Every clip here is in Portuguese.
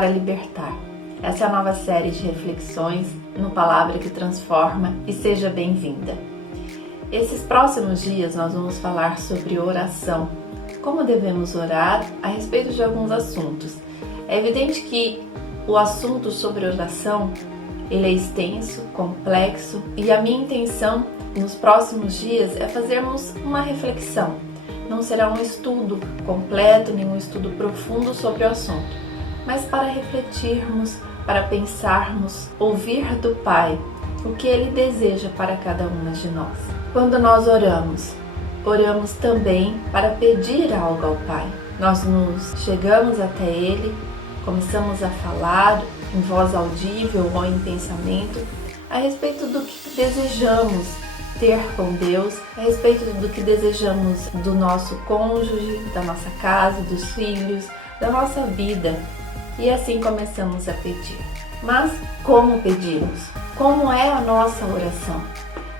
para libertar. Essa é a nova série de reflexões no Palavra que Transforma, e seja bem-vinda. Esses próximos dias nós vamos falar sobre oração, como devemos orar a respeito de alguns assuntos. É evidente que o assunto sobre oração ele é extenso, complexo, e a minha intenção nos próximos dias é fazermos uma reflexão. Não será um estudo completo, nem um estudo profundo sobre o assunto, mas para refletirmos, para pensarmos, ouvir do Pai o que Ele deseja para cada uma de nós. Quando nós oramos também para pedir algo ao Pai. Nós nos chegamos até Ele, começamos a falar em voz audível ou em pensamento a respeito do que desejamos ter com Deus, a respeito do que desejamos do nosso cônjuge, da nossa casa, dos filhos, da nossa vida. E assim começamos a pedir. Mas como pedimos? Como é a nossa oração?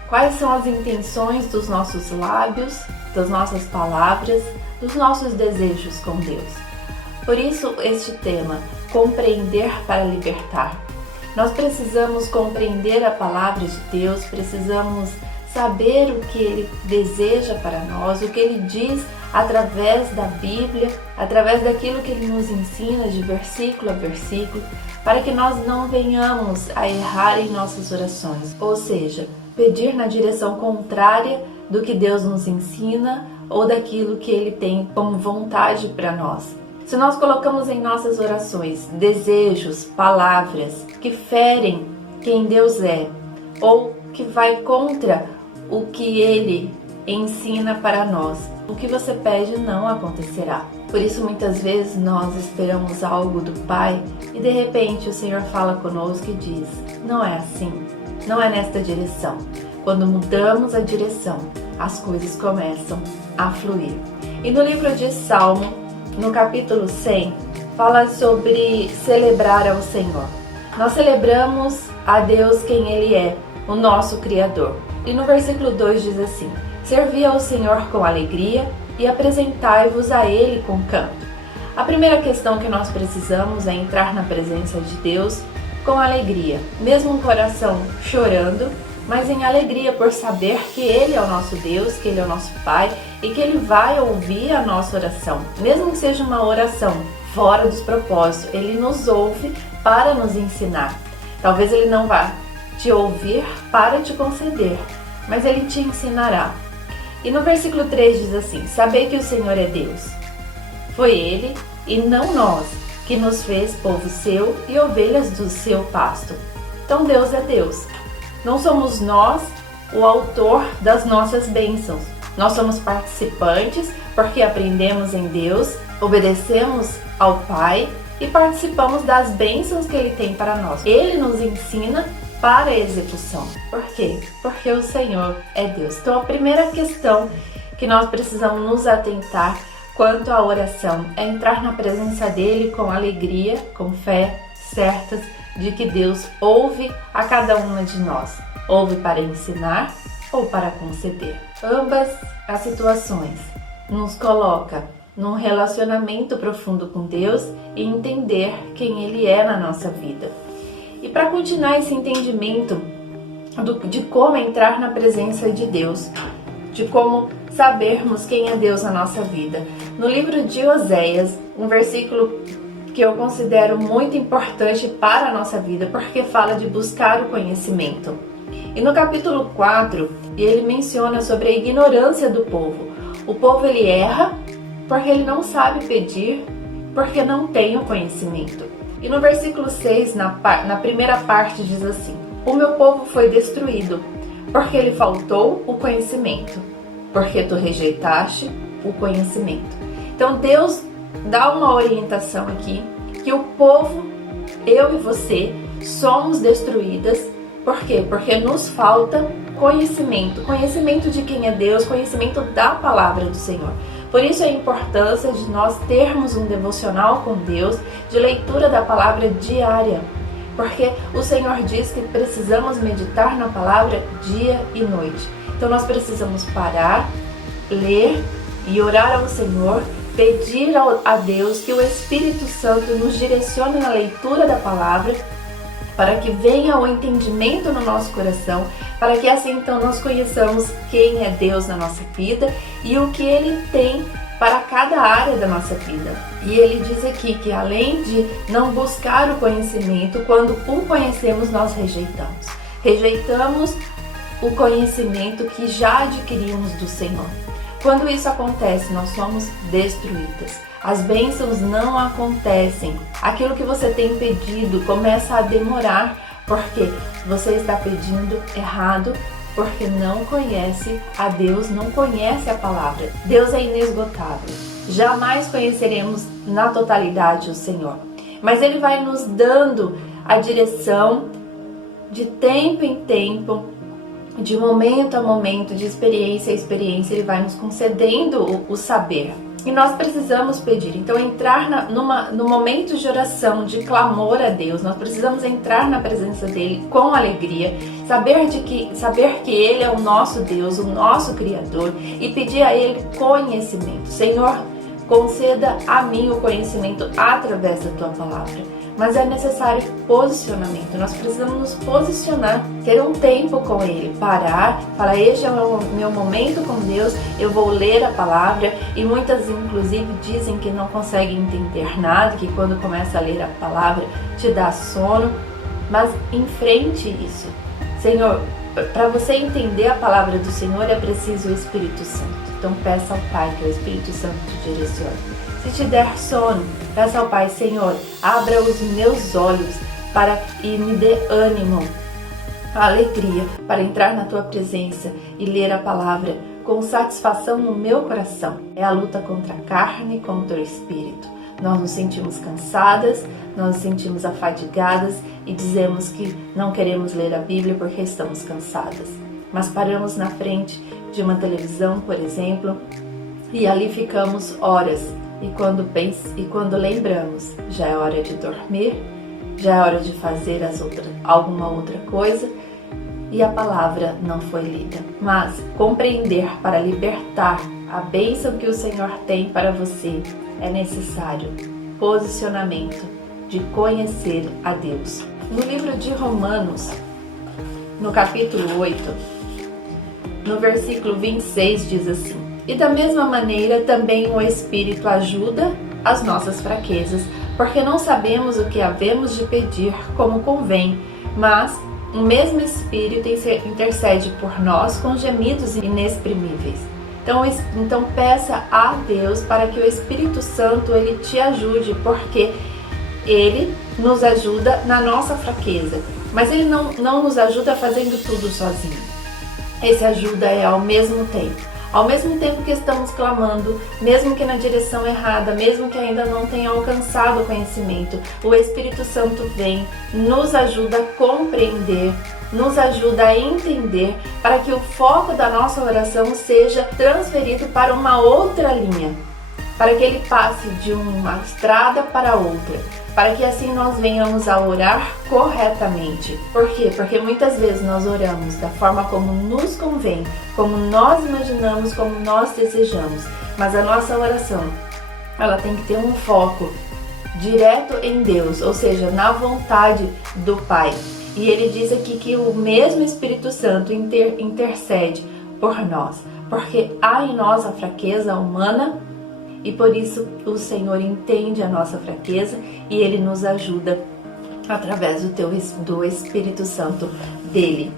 Quais são as intenções dos nossos lábios, das nossas palavras, dos nossos desejos com Deus? Por isso este tema, compreender para libertar. Nós precisamos compreender a palavra de Deus, precisamos saber o que Ele deseja para nós, o que Ele diz através da Bíblia, através daquilo que Ele nos ensina de versículo a versículo, para que nós não venhamos a errar em nossas orações, ou seja, pedir na direção contrária do que Deus nos ensina ou daquilo que Ele tem como vontade para nós. Se nós colocamos em nossas orações desejos, palavras que ferem quem Deus é ou que vai contra o que Ele ensina para nós, o que você pede não acontecerá. Por isso muitas vezes nós esperamos algo do Pai e de repente o Senhor fala conosco e diz: não é assim, não é nesta direção. Quando mudamos a direção, as coisas começam a fluir. E no livro de Salmo, no capítulo 100, fala sobre celebrar ao Senhor. Nós celebramos a Deus quem Ele é, o nosso Criador. E no versículo 2 diz assim: servi ao Senhor com alegria e apresentai-vos a Ele com canto. A primeira questão que nós precisamos é entrar na presença de Deus com alegria, mesmo o coração chorando, mas em alegria por saber que Ele é o nosso Deus, que Ele é o nosso Pai e que Ele vai ouvir a nossa oração. Mesmo que seja uma oração fora dos propósitos, Ele nos ouve para nos ensinar. Talvez Ele não vá te ouvir para te conceder, mas Ele te ensinará. E no versículo 3 diz assim: sabei que o Senhor é Deus. Foi Ele e não nós que nos fez povo seu e ovelhas do seu pasto. Então Deus é Deus. Não somos nós o autor das nossas bênçãos. Nós somos participantes porque aprendemos em Deus, obedecemos ao Pai e participamos das bênçãos que Ele tem para nós. Ele nos ensina para a execução. Por quê? Porque o Senhor é Deus. Então a primeira questão que nós precisamos nos atentar quanto à oração é entrar na presença dEle com alegria, com fé, certas de que Deus ouve a cada uma de nós. Ouve para ensinar ou para conceder. Ambas as situações nos coloca num relacionamento profundo com Deus e entender quem Ele é na nossa vida. E para continuar esse entendimento de como entrar na presença de Deus, de como sabermos quem é Deus na nossa vida, no livro de Oséias, um versículo que eu considero muito importante para a nossa vida, porque fala de buscar o conhecimento. E no capítulo 4, ele menciona sobre a ignorância do povo. O povo ele erra porque ele não sabe pedir, porque não tem o conhecimento. E no versículo 6, na primeira parte, diz assim: o meu povo foi destruído, porque lhe faltou o conhecimento, porque tu rejeitaste o conhecimento. Então Deus dá uma orientação aqui, que o povo, eu e você, somos destruídas. Por quê? Porque nos falta conhecimento de quem é Deus, conhecimento da palavra do Senhor. Por isso a importância de nós termos um devocional com Deus, de leitura da palavra diária, porque o Senhor diz que precisamos meditar na palavra dia e noite. Então nós precisamos parar, ler e orar ao Senhor pedir a Deus que o Espírito Santo nos direcione na leitura da palavra, para que venha o entendimento no nosso coração, para que assim então nós conheçamos quem é Deus na nossa vida e o que Ele tem para cada área da nossa vida. E Ele diz aqui que além de não buscar o conhecimento, quando o conhecemos nós rejeitamos. Rejeitamos o conhecimento que já adquirimos do Senhor. Quando isso acontece, nós somos destruídas. As bênçãos não acontecem. Aquilo que você tem pedido começa a demorar, porque você está pedindo errado, porque não conhece a Deus, não conhece a palavra. Deus é inesgotável. Jamais conheceremos na totalidade o Senhor. Mas Ele vai nos dando a direção de tempo em tempo, de momento a momento, de experiência a experiência. Ele vai nos concedendo o saber. E nós precisamos pedir. Então, entrar no momento de oração, de clamor a Deus, nós precisamos entrar na presença dEle com alegria, saber que Ele é o nosso Deus, o nosso Criador, e pedir a Ele conhecimento. Senhor, conceda a mim o conhecimento através da Tua palavra. Mas é necessário posicionamento. Nós precisamos nos posicionar, ter um tempo com Ele, parar, falar: este é o meu momento com Deus, eu vou ler a palavra. E muitas inclusive dizem que não conseguem entender nada, que quando começa a ler a palavra te dá sono. Mas enfrente isso. Senhor, para você entender a palavra do Senhor é preciso o Espírito Santo. Então peça ao Pai que o Espírito Santo te direcione. Se te der sono, peça ao Pai: Senhor, abra os meus olhos e me dê ânimo, alegria para entrar na Tua presença e ler a palavra com satisfação no meu coração. É a luta contra a carne e contra o espírito. Nós nos sentimos cansadas, nós nos sentimos afadigadas e dizemos que não queremos ler a Bíblia porque estamos cansadas. Mas paramos na frente de uma televisão, por exemplo, e ali ficamos horas. E quando lembramos, já é hora de dormir, já é hora de fazer alguma outra coisa, e a palavra não foi lida. Mas compreender para libertar a bênção que o Senhor tem para você é necessário posicionamento de conhecer a Deus. No livro de Romanos, no capítulo 8, no versículo 26, diz assim: E da mesma maneira também o Espírito ajuda as nossas fraquezas, porque não sabemos o que havemos de pedir como convém, mas o mesmo Espírito intercede por nós com gemidos inexprimíveis. Então peça a Deus para que o Espírito Santo Ele te ajude, porque Ele nos ajuda na nossa fraqueza, mas Ele não nos ajuda fazendo tudo sozinho. Esse ajuda é ao mesmo tempo. Ao mesmo tempo que estamos clamando, mesmo que na direção errada, mesmo que ainda não tenha alcançado o conhecimento, o Espírito Santo vem, nos ajuda a compreender, nos ajuda a entender, para que o foco da nossa oração seja transferido para uma outra linha, para que ele passe de uma estrada para outra, para que assim nós venhamos a orar corretamente. Por quê? Porque muitas vezes nós oramos da forma como nos convém, como nós imaginamos, como nós desejamos, mas a nossa oração, ela tem que ter um foco direto em Deus, ou seja, na vontade do Pai. E ele diz aqui que o mesmo Espírito Santo intercede por nós, porque há em nós a fraqueza humana, e por isso o Senhor entende a nossa fraqueza e Ele nos ajuda através do Espírito Santo dele.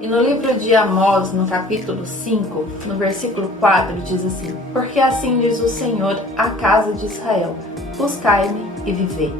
E no livro de Amós, no capítulo 5, no versículo 4, diz assim: Porque assim diz o Senhor à casa de Israel: Buscai-me e vivei.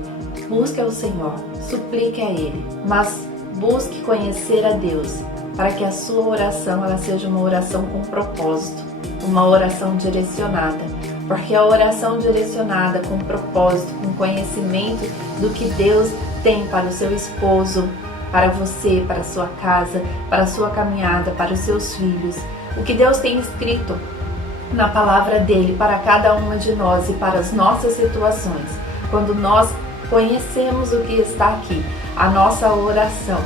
Busque ao Senhor, suplique a Ele, mas busque conhecer a Deus, para que a sua oração ela seja uma oração com propósito, uma oração direcionada. Porque a oração direcionada com propósito, com conhecimento do que Deus tem para o seu esposo, para você, para a sua casa, para a sua caminhada, para os seus filhos, o que Deus tem escrito na palavra dele para cada uma de nós e para as nossas situações. Quando nós conhecemos o que está aqui, a nossa oração,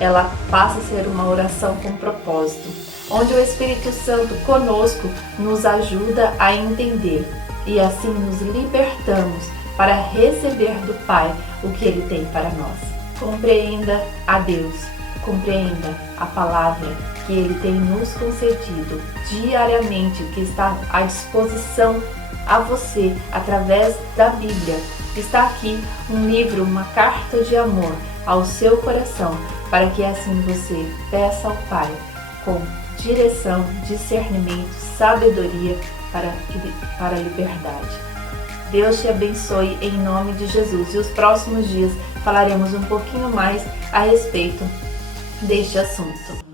ela passa a ser uma oração com propósito, onde o Espírito Santo conosco nos ajuda a entender e assim nos libertamos para receber do Pai o que Ele tem para nós. Compreenda a Deus, compreenda a palavra que Ele tem nos concedido diariamente, que está à disposição a você através da Bíblia. Está aqui um livro, uma carta de amor ao seu coração, para que assim você peça ao Pai com direção, discernimento, sabedoria para a liberdade. Deus te abençoe em nome de Jesus. E os próximos dias falaremos um pouquinho mais a respeito deste assunto.